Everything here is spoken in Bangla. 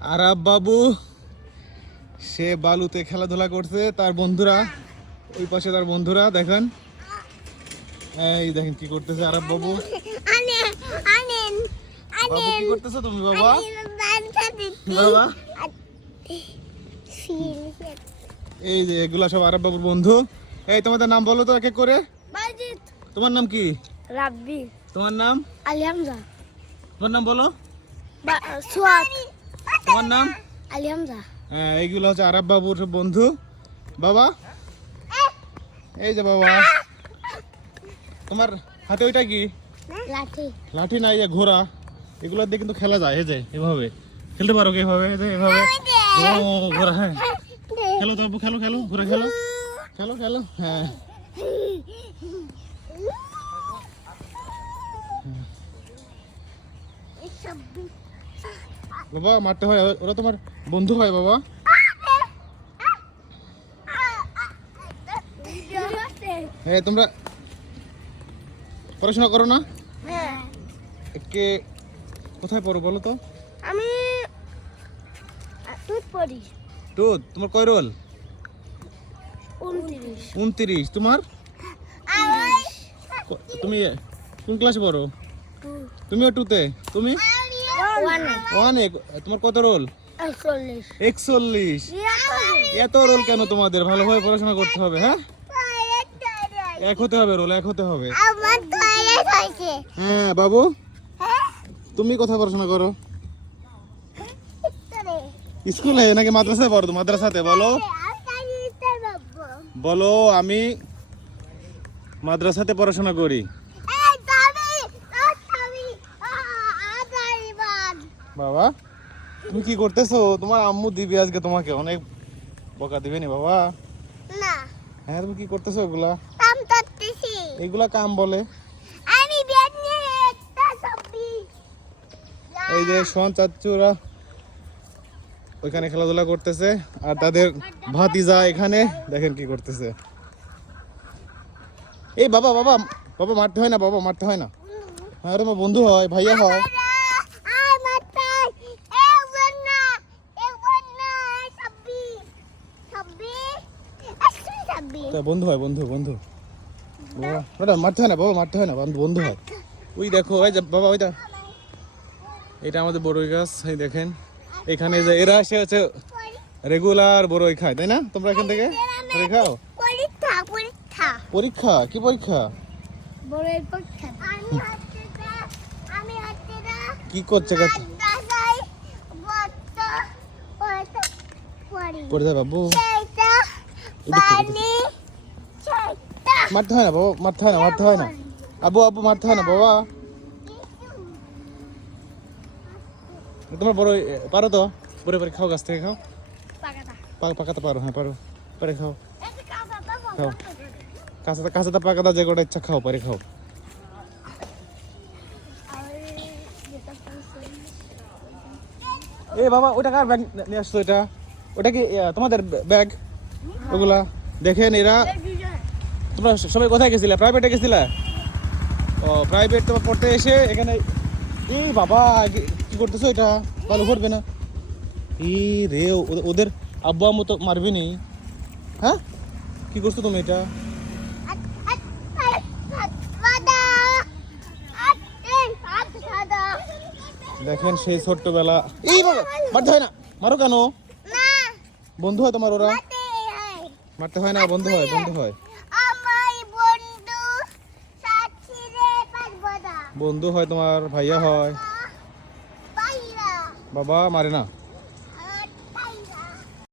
আরাব বাবু সে বালুতে খেলাধুলা করছে তার বন্ধুরা ওই পাশে তার বন্ধুরা দেখেন। এই দেখেন কি করতেছে আরাব বাবু। কি করতেছো তুমি বাবা? বাবা? এই যে এগুলা সব আরব বাবুর বন্ধু। এই তোমাদের নাম বলো তো এক করে। তোমার নাম কি? রাব্বি। তোমার নাম? আলিহামজা। তোমার নাম বলো। সুয়াত। তোমার নাম? আলি হামজা হ্যাঁ এইগুলো হচ্ছে আরব বাবুর বন্ধু। বাবা? এই যে বাবা। তোমার হাতে ওইটা কি? লাঠি। লাঠি না এই যে ঘোড়া। এগুলো দিয়ে কিন্তু খেলা যায় এই যে এভাবে। খেলতে পারো কি এভাবে? এই যে এভাবে। ও ঘোড়া হ্যাঁ। খেলো তো খেলো খেলো ঘুরে খেলো। খেলো খেলো হ্যাঁ। বাবা মারতে হয়। ওরা তোমার বন্ধু হয় বাবা। হ্যাঁ তোমরা পড়াশোনা করো না? হ্যাঁ কে কোথায় পড়ো বলো তো? আমি পড়ি। তোমার কয় রোল? উনত্রিশ। উনত্রিশ। তোমার? তুমি কোন ক্লাসে পড়ো? তুমিও টুতে তুমি? ওয়ানে তোমার কত রোল? একচল্লিশ। এত রোল কেন তোমাদের? ভালোভাবে পড়াশোনা করতে হবে হ্যাঁ? এক হতে হবে রোল এক হতে হবে। হ্যাঁ বাবু? তুমি কোথায় পড়াশোনা করো। স্কুলে। নাকি মাদ্রাসায় পড়ো? মাদ্রাসাতে বলো। বলো আমি মাদ্রাসাতে পড়াশোনা করি। বাবা। তুমি কি করতেছো? তোমার আম্মু দিবি আজকে তোমাকে। অনেক বকা দিবে নি বাবা। না। হ্যাঁ তুমি কি করতেছো ওগুলা কাম করতেছি। এগুলা কাম বলে। আমি বেড নিয়ে একটা সবজি এই যে সোহান চাচুরা ওইখানে খেলাধুলা করতেছে। আর তাদের ভাতিজা এখানে। দেখেন কি করতেছে। এই বাবা বাবা। বাবা মারতে হয় না বাবা। মারতে হয় না। হ্যাঁ তোমার বন্ধু হয় ভাইয়া হয় আই মাতাই এ বন্না এ বন্না সবজি সবজি আসুন সবজি তা বন্ধু হয় বন্ধু বন্ধু। মারতে হয় না বাবা মারতে হয় না বন্ধু- হয়। ওই দেখো ওই বাবা ওইটা এটা আমাদের বড়ই গাছ এই দেখেন। এখানে যে এরা এসে হচ্ছে রেগুলার বড়ই খায় তাই না? তোমরা এখান থেকে খাও? পরীক্ষা কি পরীক্ষা? কি করছে পড়ে। যায় বাবু। মারতে হয় না বাবা মারতে হয় না মারতে হয় না। আবু আবু মারতে হয় না বাবা। তোমার বড় পারো তো? পরে পরে খাও গাছ থেকে খাও। পাকাতে। পারো হ্যাঁ পারো। পরে খাও। খাও। কাঁচাতে কাঁচাতে পাকাতে যে কটা ইচ্ছা খাও পরে খাও। এ বাবা ওটা কার ব্যাগ? নিয়ে আসছো এটা? ওটা কি তোমাদের ব্যাগ? ওগুলা দেখেন এরা তোমরা সবাই কোথায় গেছিলে? প্রাইভেটে গেছিলে? ও প্রাইভেট তোমার পড়তে এসে এখানে এই বাবা কি করতেছো এটা ভালো পড়বে না। ই রে ওদের আব্বু আম্মু তো মারবি নি। হ্যাঁ? কি করছ তুমি এটা? দেখেন সেই ছোট্টবেলা এই বাবা মারতে হয় না। মারো কেন? বন্ধু হয় তোমার ওরা? মারতে হয় না বন্ধু হয় বন্ধু হয়। বন্ধু হয় তোমার ভাইয়া হয়। বাবা মারে না।